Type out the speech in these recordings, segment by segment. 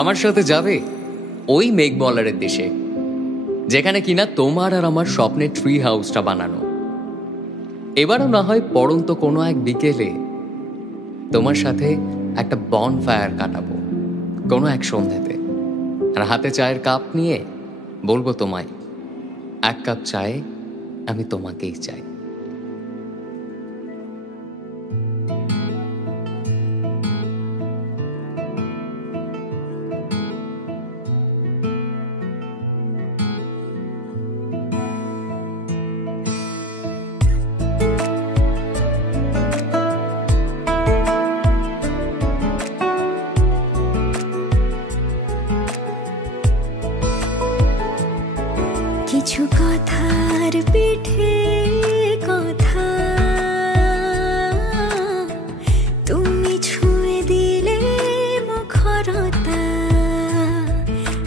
আমার সাথে যাবে ওই মেঘমলারের দেশে, যেখানে কিনা তোমার আর আমার স্বপ্নের ট্রি হাউসটা বানানো। এবারও না হয় পড়ন্ত কোনো এক বিকেলে তোমার সাথে একটা বন ফায়ার কাটাবো কোনো এক সন্ধ্যাতে, আর হাতে চায়ের কাপ নিয়ে বলবো তোমায়, এক কাপ চায়ে আমি তোমাকেই চাই। কিছু কথার পিঠে কথা তুমি ছুঁয়ে দিলে মুখরতা,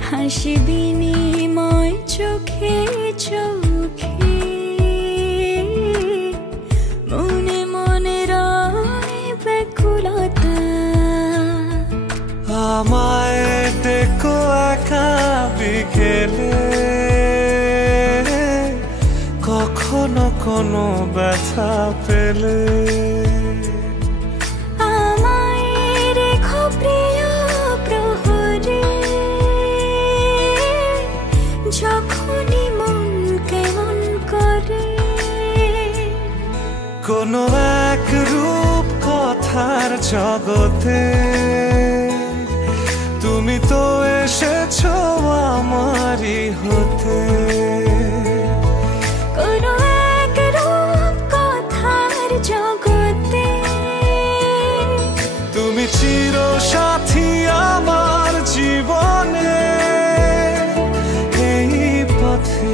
হাসি বিনিময় চোখে চোখে, মনে মনে রয় ব্যাকুলতা। আমায় ডেকো একা বিকেলে, কখনো কোনো ব্যথা পেলে আমায় রেখো প্রিয় প্রহরে, যখনই মন কেমন করে। কোনো এক রূপ কথার জগতে তুমি তো এসেছো আমারই হতে। কোনো এক রূপ কথার জগতে তুমি চির সাথী আমার জীবনে, এই পথে।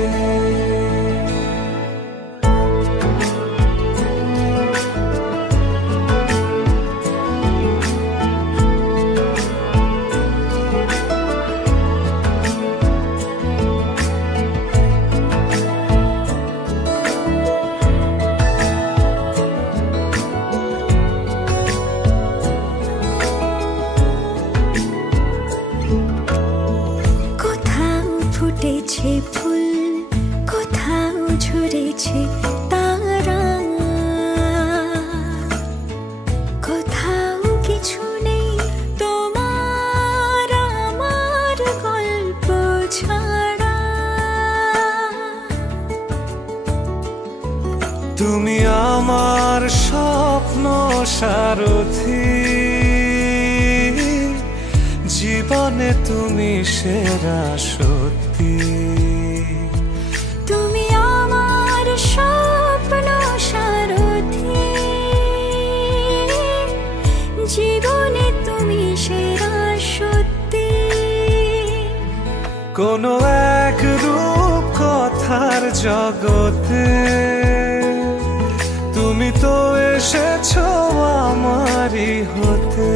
ফুটেছে ফুল, কোথাও ঝরেছে তারা, কোথাও কিছু নেই তোমার আমার গল্প ছাড়া। তুমি আমার স্বপ্ন সারথি, জীবনে তুমি সেরা সত্যি। তুমি আমার স্বপ্ন সারথি, জীবনে তুমি সেরা সত্যি। কোনো এক রূপ কথার জগতে তুমি তো এসেছো আমারই হতে।